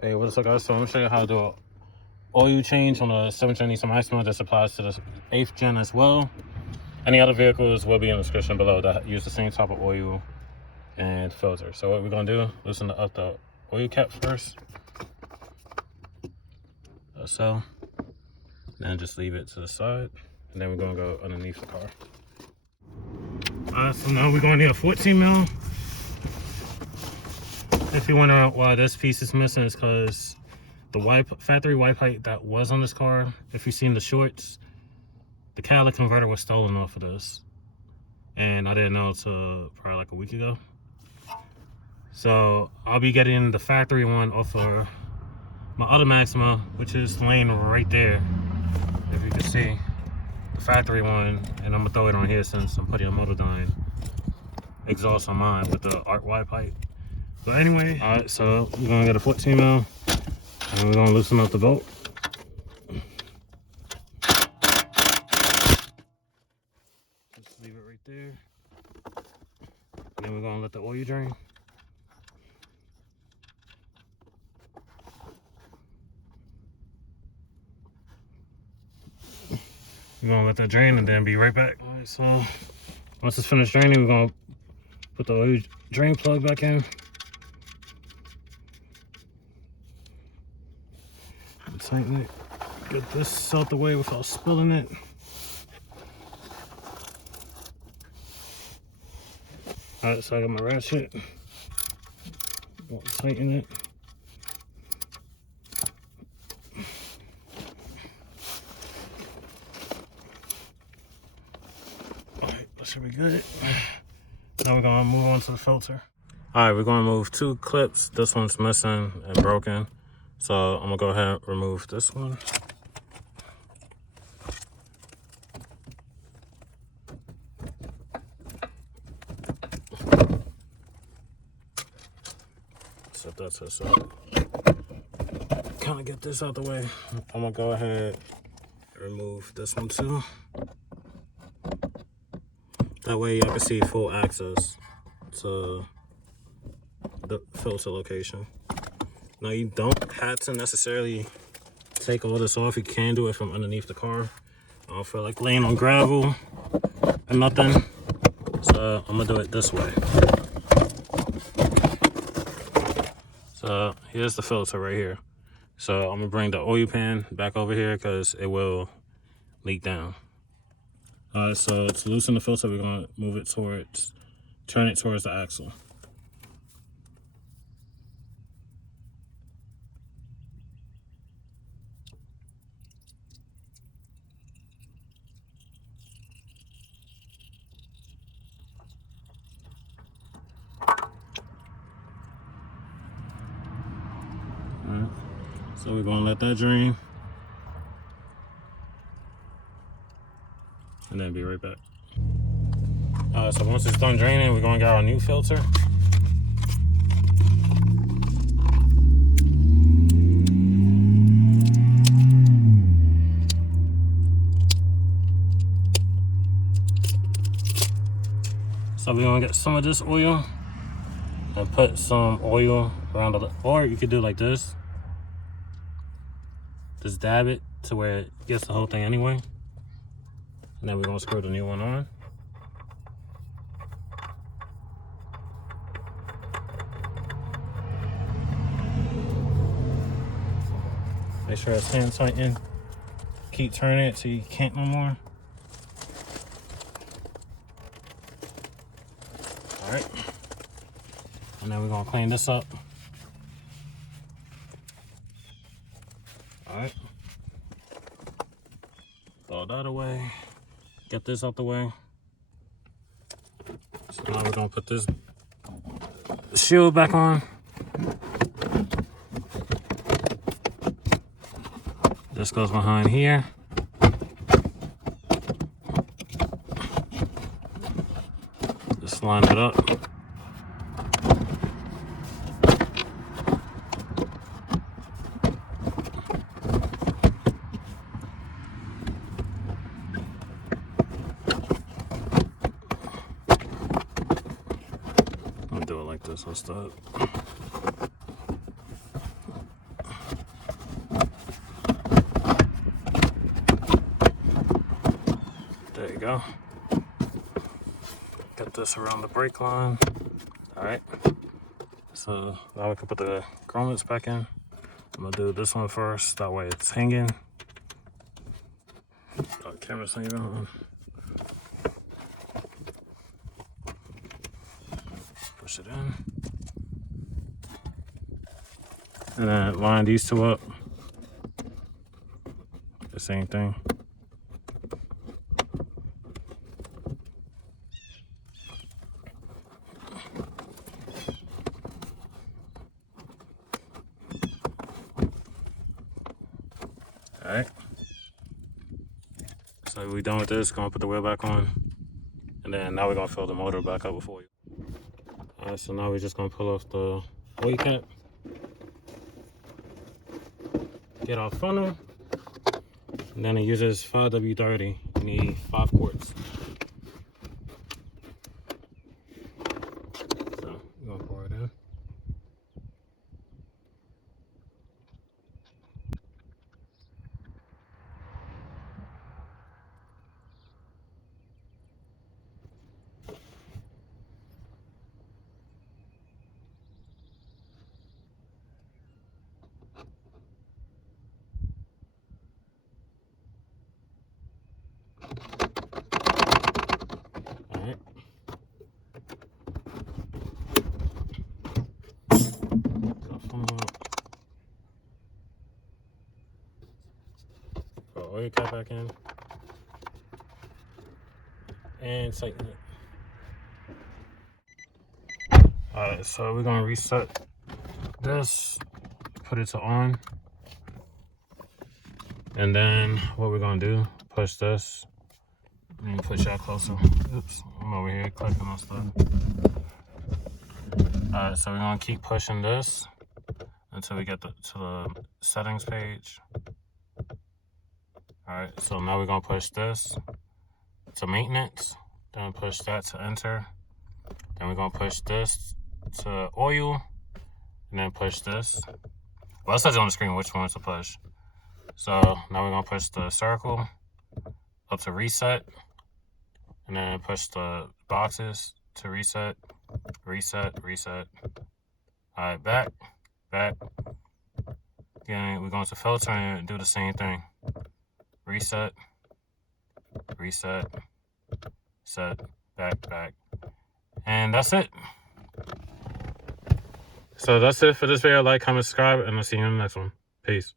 Hey, what's up, guys? So I'm gonna show you how to do an oil change on a 7th gen Nissan Maxima. This applies to the 8th gen as well. Any other vehicles will be in the description below that use the same type of oil and filter. So what we're gonna do, loosen up the oil cap first. So then just leave it to the side, and then we're gonna go underneath the car. Alright, so now we're gonna need a 14 mil. If you're wondering why this piece is missing, it's because the factory wipe height that was on this car, if you've seen the shorts, the catalytic converter was stolen off of this. And I didn't know until probably like a week ago. So I'll be getting the factory one off of my other Maxima, which is laying right there. If you can see the factory one, and I'm gonna throw it on here since I'm putting a Motodyne exhaust on mine with the art wipe height. But anyway, all right, so we're gonna get a 14 mil and we're gonna loosen up the bolt. Just leave it right there. And then we're gonna let the oil drain. We're gonna let that drain and then be right back. All right, so once it's finished draining, we're gonna put the oil drain plug back in. And tighten it. Get this out the way without spilling it. All right, so I got my ratchet. I'll tighten it. All right, that should be good. Now we're gonna move on to the filter. All right, we're gonna move 2 clips. This one's missing and broken. So I'm gonna go ahead and remove this one. Set that to the side. Kind of get this out the way. I'm gonna go ahead and remove this one too. That way y'all can see full access to the filter location. Now you don't have to necessarily take all this off. You can do it from underneath the car. I don't feel like laying on gravel or nothing. So I'm gonna do it this way. So here's the filter right here. So I'm gonna bring the oil pan back over here because it will leak down. All right, so to loosen the filter, we're gonna move it towards, turn it towards the axle. All right, so we're gonna let that drain and then be right back. All right, so once it's done draining, we're gonna get our new filter. So we're gonna get some of this oil and put some oil around the, or you could do like this. Just dab it to where it gets the whole thing anyway. And then we're gonna screw the new one on. Make sure it's hand tightened. Keep turning it till you can't no more. All right. And then we're gonna clean this up. All right. Throw that away. Get this out the way. So now we're gonna put this shield back on. This goes behind here. Just line it up. I'll do it like this. I'll start. go. Get this around the brake line. All right. So now we can put the grommets back in. I'm gonna do this one first. That way it's hanging. Oh, camera's not even on. Push it in. And then line these two up. The same thing. All right. So we're done with this. Gonna put the wheel back on. And then now we're gonna fill the motor back up before you. All right, so now we're just gonna pull off the oil cap. Get our funnel. And then it uses 5W30. You need 5 quarts. So we're gonna pour it in. All right. Put our oil cap back in. And tighten it. Alright, so we're gonna reset this, put it to on, and then what we're gonna do, push this. Let me push y'all closer. Oops, I'm over here clicking on stuff. Alright, so we're gonna keep pushing this until we get to the settings page. Alright, so now we're gonna push this to maintenance, then push that to enter, then we're gonna push this to oil, and then push this. Well, it says on the screen which one to push. So now we're gonna push the circle up to reset, and then push the boxes to reset, reset, reset. All right, back. Again, we're going to filter and do the same thing. Reset, reset, set, back. And that's it. So that's it for this video. Like, comment, subscribe, and I'll see you in the next one. Peace.